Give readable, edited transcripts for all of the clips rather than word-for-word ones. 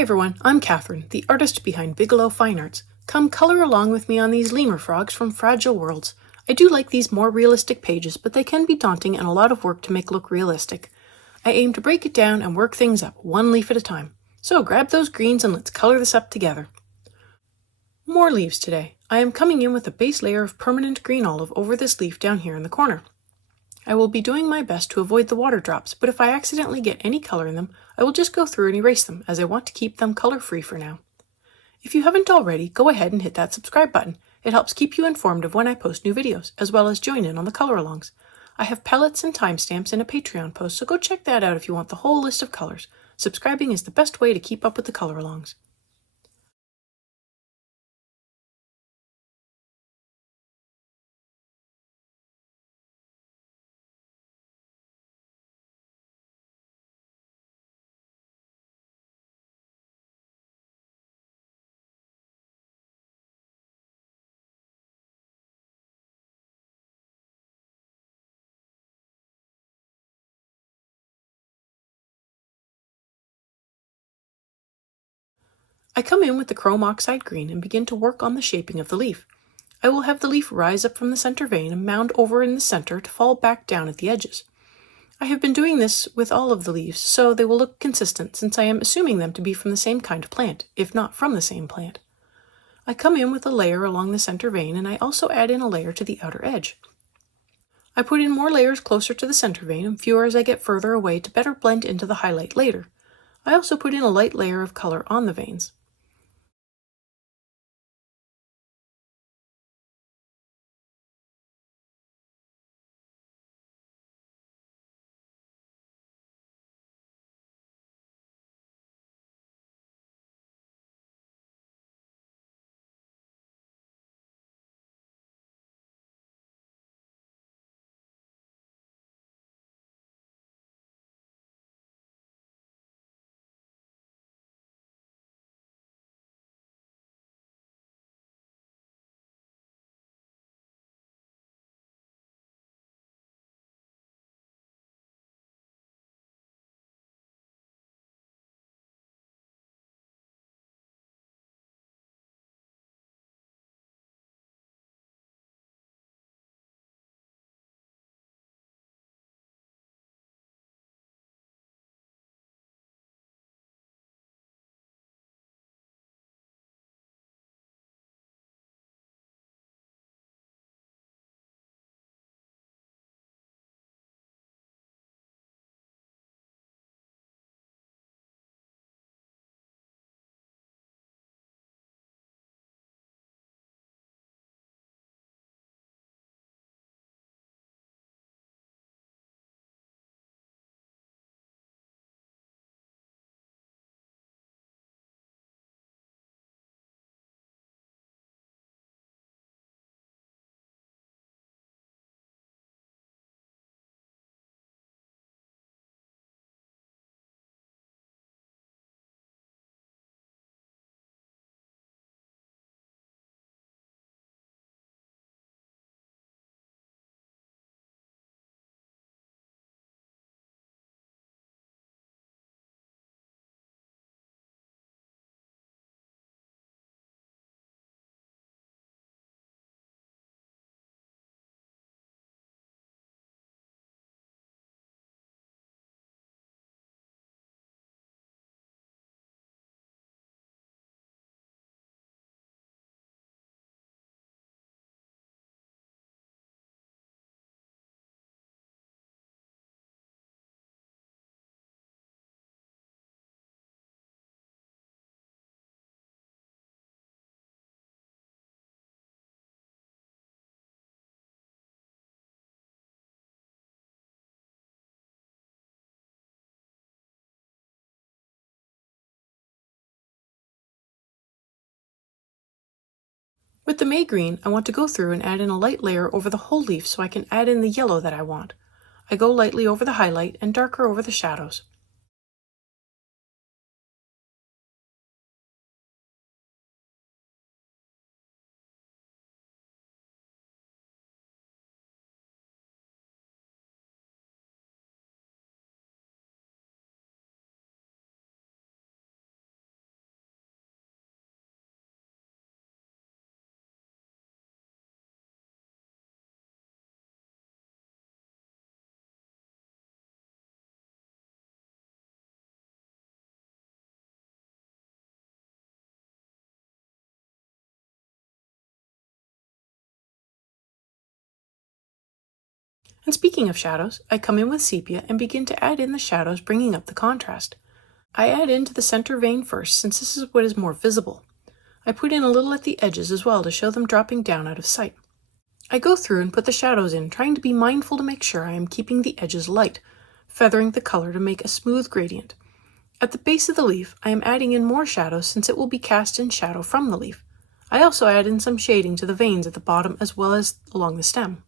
everyone, I'm Catherine, the artist behind Bigelow Fine Arts. Come color along with me on these lemur frogs from Fragile Worlds. I do like these more realistic pages, but they can be daunting and a lot of work to make look realistic. I aim to break it down and work things up, one leaf at a time. So grab those greens and let's color this up together. More leaves today. I am coming in with a base layer of permanent green olive over this leaf down here in the corner. I will be doing my best to avoid the water drops, but if I accidentally get any color in them, I will just go through and erase them, as I want to keep them color-free for now. If you haven't already, go ahead and hit that subscribe button. It helps keep you informed of when I post new videos, as well as join in on the color-alongs. I have palettes and timestamps in a Patreon post, so go check that out if you want the whole list of colors. Subscribing is the best way to keep up with the color-alongs. I come in with the chrome oxide green and begin to work on the shaping of the leaf. I will have the leaf rise up from the center vein and mound over in the center to fall back down at the edges. I have been doing this with all of the leaves, so they will look consistent since I am assuming them to be from the same kind of plant, if not from the same plant. I come in with a layer along the center vein and I also add in a layer to the outer edge. I put in more layers closer to the center vein and fewer as I get further away to better blend into the highlight later. I also put in a light layer of color on the veins. With the May green, I want to go through and add in a light layer over the whole leaf so I can add in the yellow that I want. I go lightly over the highlight and darker over the shadows. And speaking of shadows, I come in with sepia and begin to add in the shadows, bringing up the contrast. I add into the center vein first, since this is what is more visible. I put in a little at the edges as well to show them dropping down out of sight. I go through and put the shadows in, trying to be mindful to make sure I am keeping the edges light, feathering the color to make a smooth gradient. At the base of the leaf, I am adding in more shadows since it will be cast in shadow from the leaf. I also add in some shading to the veins at the bottom as well as along the stem.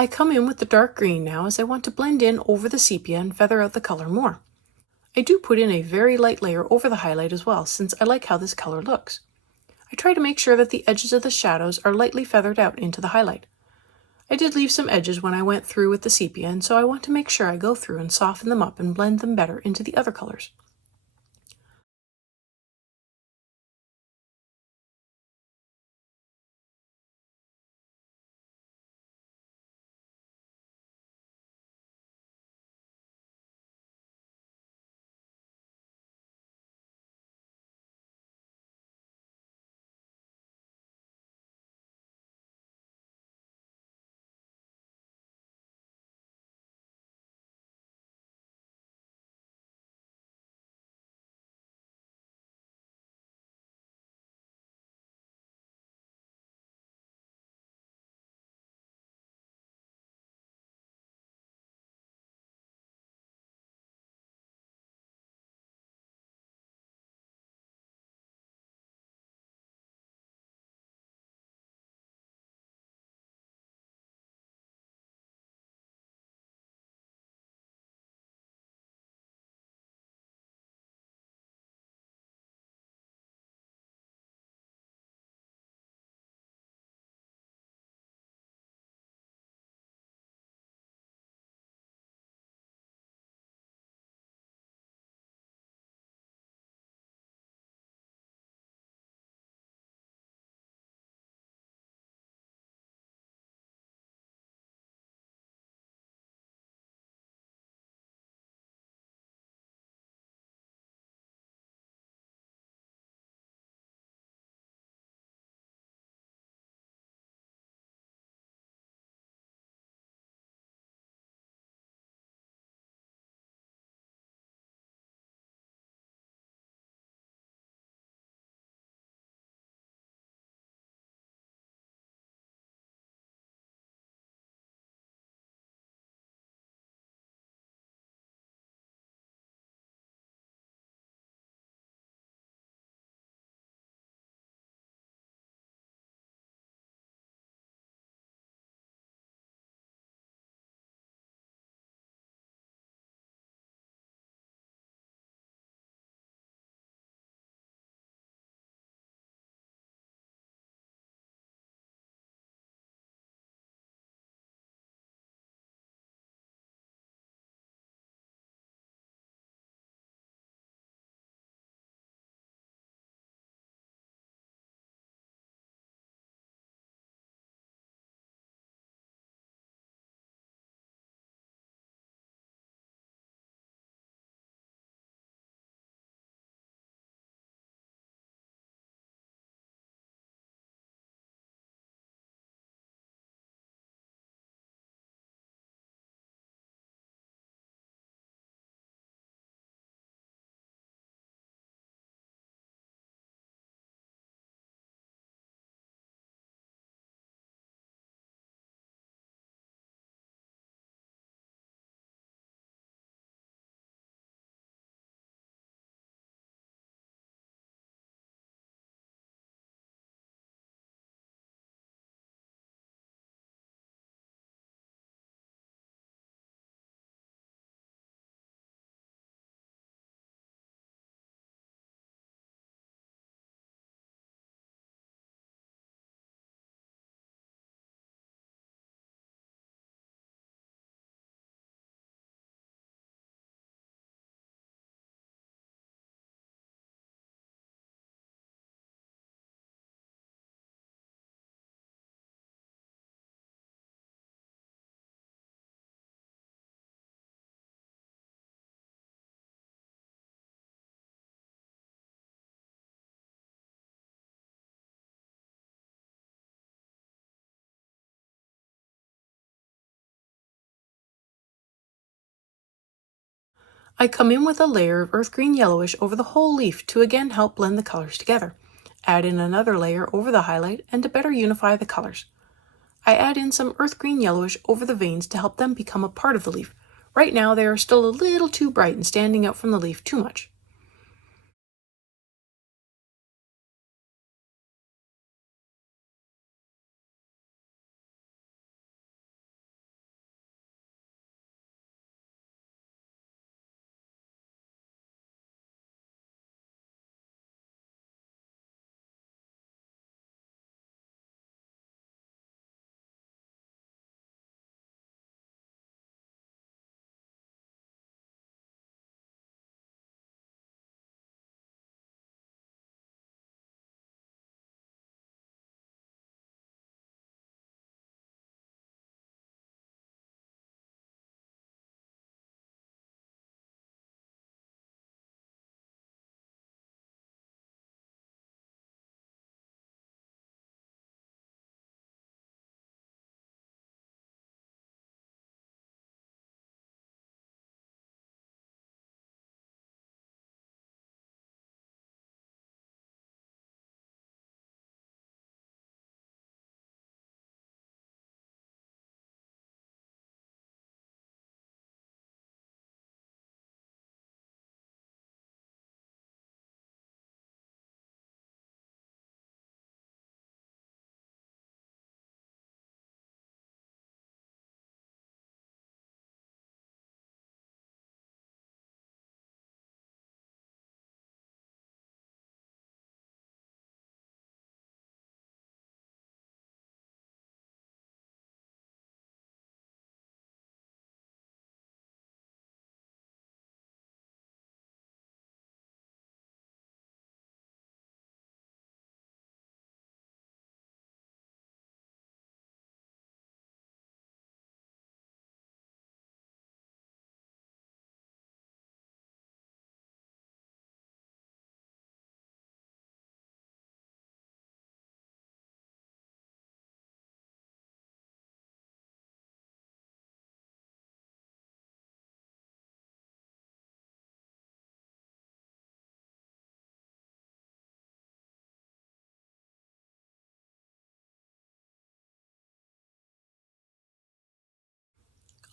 I come in with the dark green now as I want to blend in over the sepia and feather out the color more. I do put in a very light layer over the highlight as well, since I like how this color looks. I try to make sure that the edges of the shadows are lightly feathered out into the highlight. I did leave some edges when I went through with the sepia, and so I want to make sure I go through and soften them up and blend them better into the other colors. I come in with a layer of earth green yellowish over the whole leaf to again help blend the colors together. Add in another layer over the highlight and to better unify the colors. I add in some earth green yellowish over the veins to help them become a part of the leaf. Right now they are still a little too bright and standing out from the leaf too much.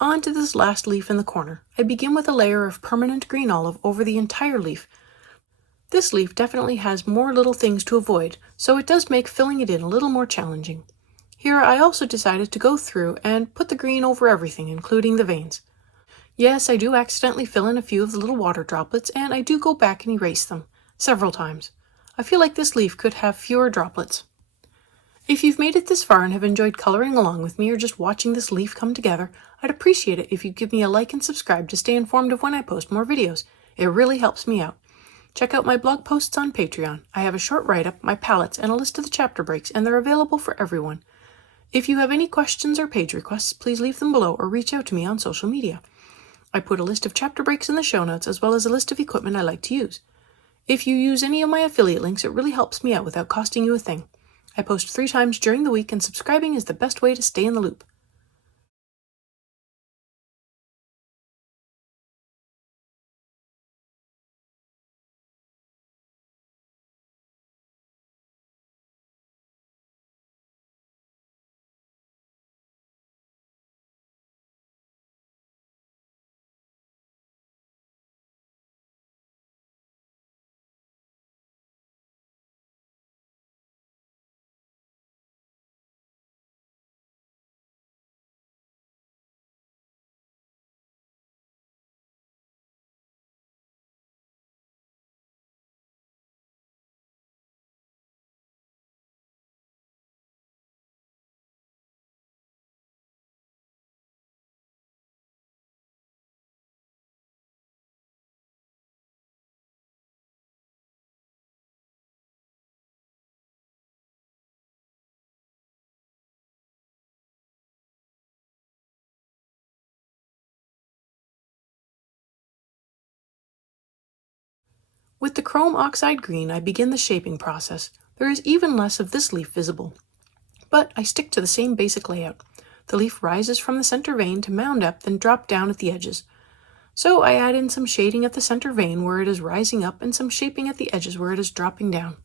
On to this last leaf in the corner. I begin with a layer of permanent green olive over the entire leaf. This leaf definitely has more little things to avoid, so it does make filling it in a little more challenging. Here I also decided to go through and put the green over everything, including the veins. Yes, I do accidentally fill in a few of the little water droplets, and I do go back and erase them, several times. I feel like this leaf could have fewer droplets. If you've made it this far and have enjoyed coloring along with me or just watching this leaf come together, I'd appreciate it if you'd give me a like and subscribe to stay informed of when I post more videos. It really helps me out. Check out my blog posts on Patreon. I have a short write-up, my palettes, and a list of the chapter breaks, and they're available for everyone. If you have any questions or page requests, please leave them below or reach out to me on social media. I put a list of chapter breaks in the show notes as well as a list of equipment I like to use. If you use any of my affiliate links, it really helps me out without costing you a thing. I post 3 times during the week, and subscribing is the best way to stay in the loop. With the chrome oxide green, I begin the shaping process. There is even less of this leaf visible, but I stick to the same basic layout. The leaf rises from the center vein to mound up, then drop down at the edges. So I add in some shading at the center vein where it is rising up and some shaping at the edges where it is dropping down.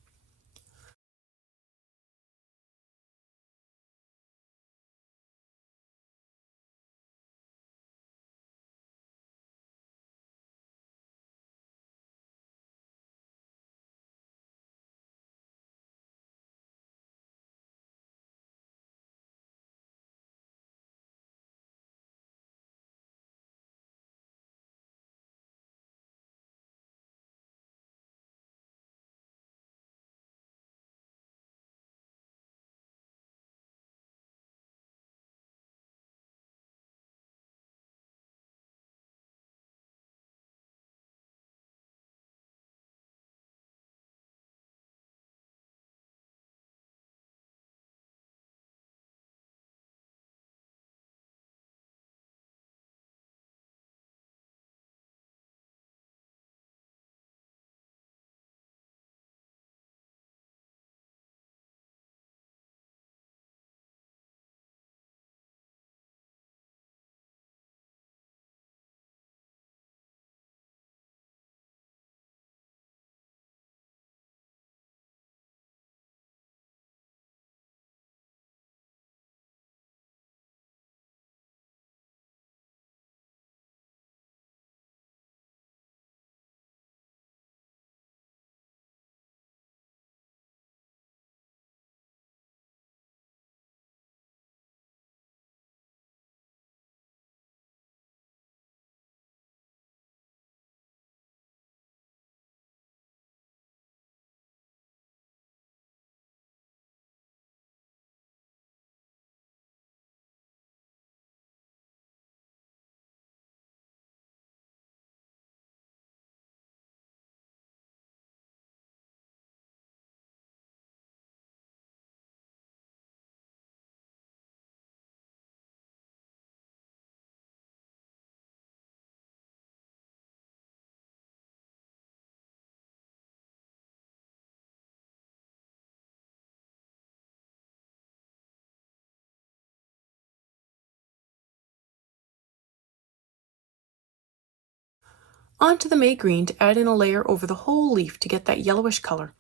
Onto the May green to add in a layer over the whole leaf to get that yellowish color.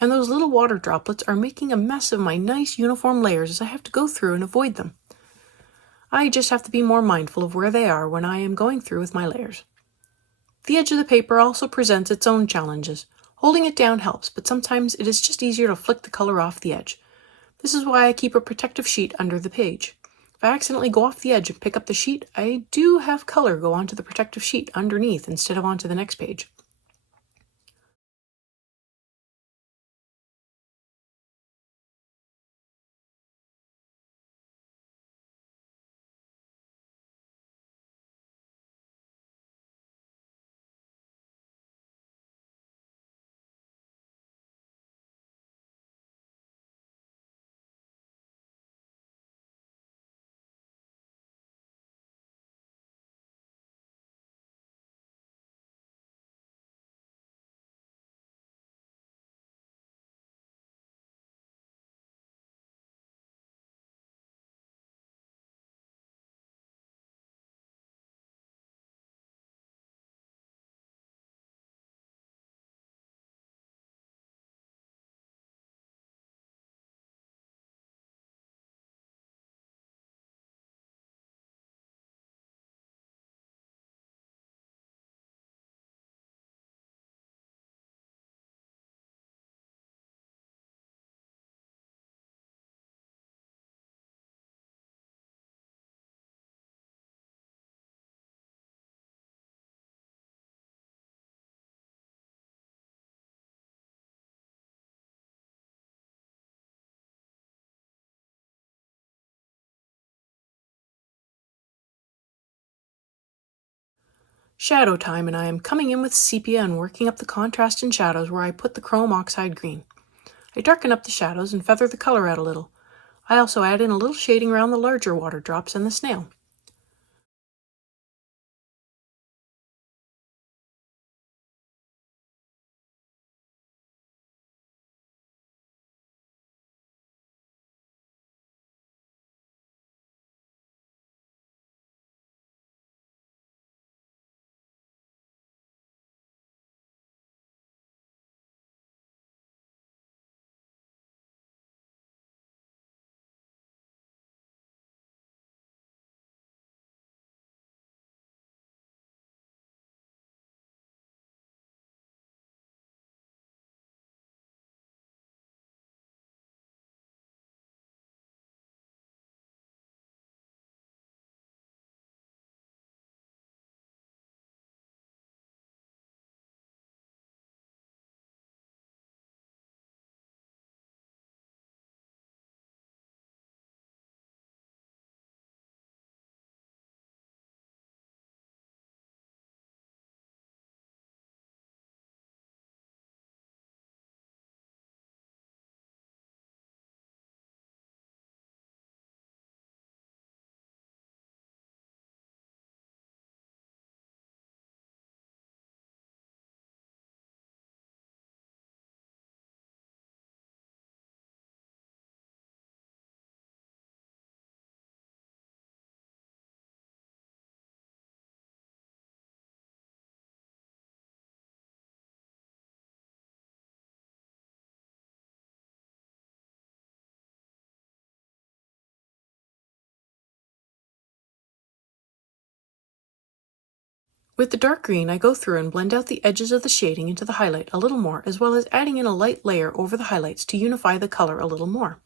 And those little water droplets are making a mess of my nice uniform layers as I have to go through and avoid them. I just have to be more mindful of where they are when I am going through with my layers. The edge of the paper also presents its own challenges. Holding it down helps, but sometimes it is just easier to flick the color off the edge. This is why I keep a protective sheet under the page. If I accidentally go off the edge and pick up the sheet, I do have color go onto the protective sheet underneath instead of onto the next page. Shadow time, and I am coming in with sepia and working up the contrast in shadows where I put the chrome oxide green. I darken up the shadows and feather the color out a little. I also add in a little shading around the larger water drops and the snail. With the dark green, I go through and blend out the edges of the shading into the highlight a little more, as well as adding in a light layer over the highlights to unify the color a little more.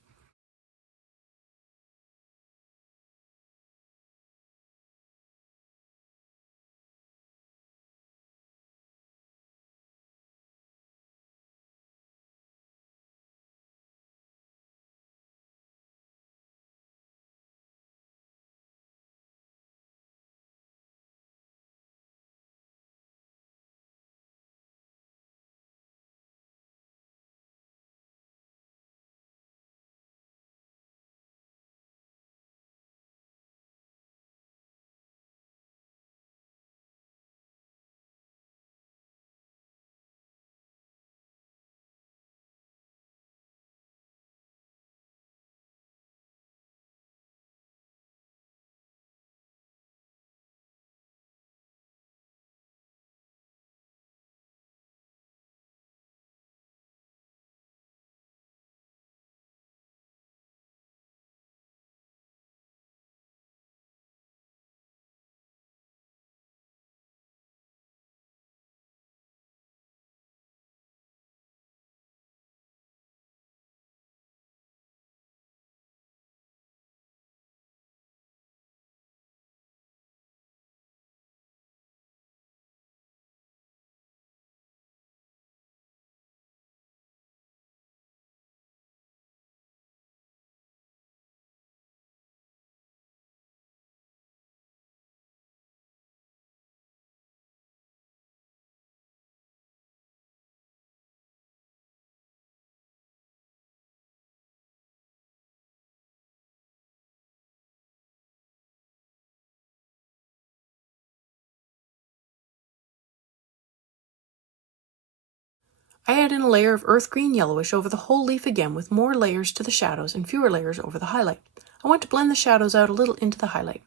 I add in a layer of earth green yellowish over the whole leaf again, with more layers to the shadows and fewer layers over the highlight. I want to blend the shadows out a little into the highlight.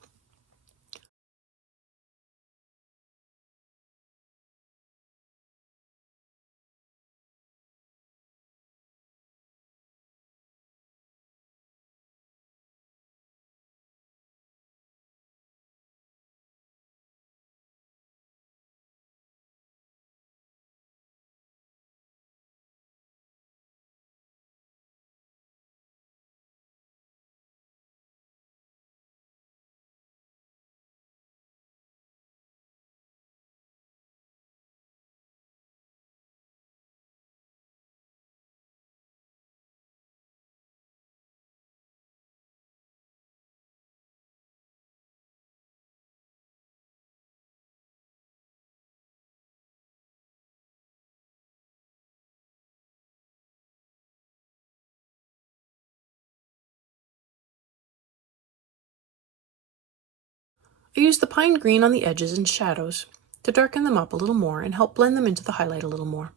I use the pine green on the edges and shadows to darken them up a little more and help blend them into the highlight a little more.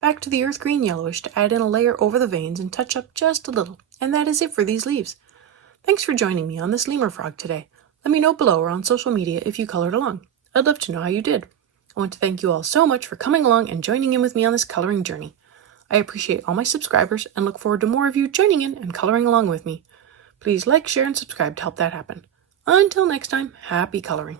Back to the earth green yellowish to add in a layer over the veins and touch up just a little. And that is it for these leaves. Thanks for joining me on this lemur frog today. Let me know below or on social media if you colored along. I'd love to know how you did. I want to thank you all so much for coming along and joining in with me on this coloring journey. I appreciate all my subscribers and look forward to more of you joining in and coloring along with me. Please like, share, and subscribe to help that happen. Until next time, happy coloring.